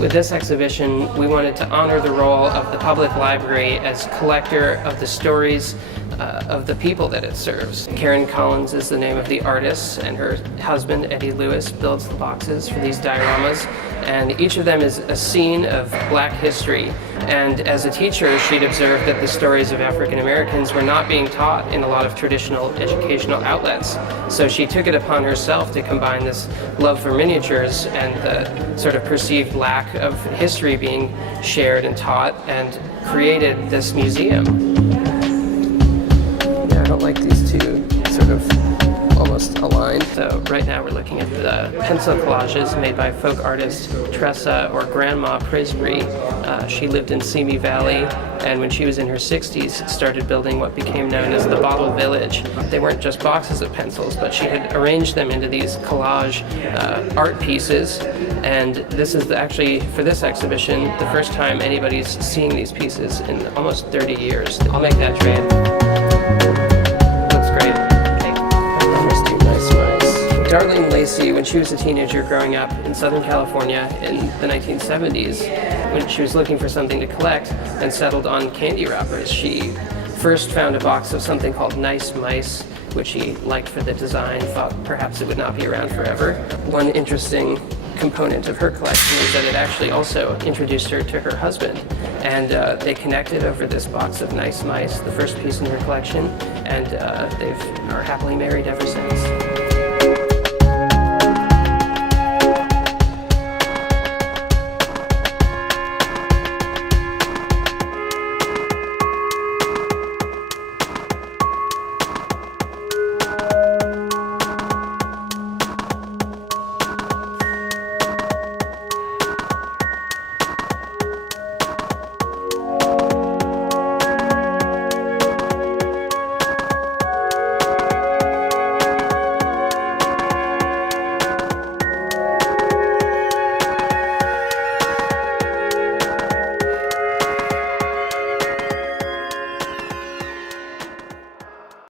With this exhibition, we wanted to honor the role of the public library as collector of the stories of the people that it serves. Karen Collins is the name of the artist, and her husband, Eddie Lewis, builds the boxes for these dioramas. And each of them is a scene of Black history. And as a teacher, she'd observed that the stories of African Americans were not being taught in a lot of traditional educational outlets. So she took it upon herself to combine this love for miniatures and the sort of perceived lack of history being shared and taught, and created this museum. I don't like these two sort of almost aligned. So right now we're looking at the pencil collages made by folk artist Tressa, or Grandma Prisbury. She lived in Simi Valley, and when she was in her 60s started building what became known as the Bottle Village. They weren't just boxes of pencils, but she had arranged them into these collage art pieces, and this is actually, for this exhibition, the first time anybody's seeing these pieces in almost 30 years. I'll make that trade. Darlene Lacey, when she was a teenager growing up in Southern California in the 1970s, when she was looking for something to collect and settled on candy wrappers, she first found a box of something called Nice Mice, which she liked for the design, thought perhaps it would not be around forever. One interesting component of her collection is that it actually also introduced her to her husband, and they connected over this box of Nice Mice, the first piece in her collection, and they are happily married ever since.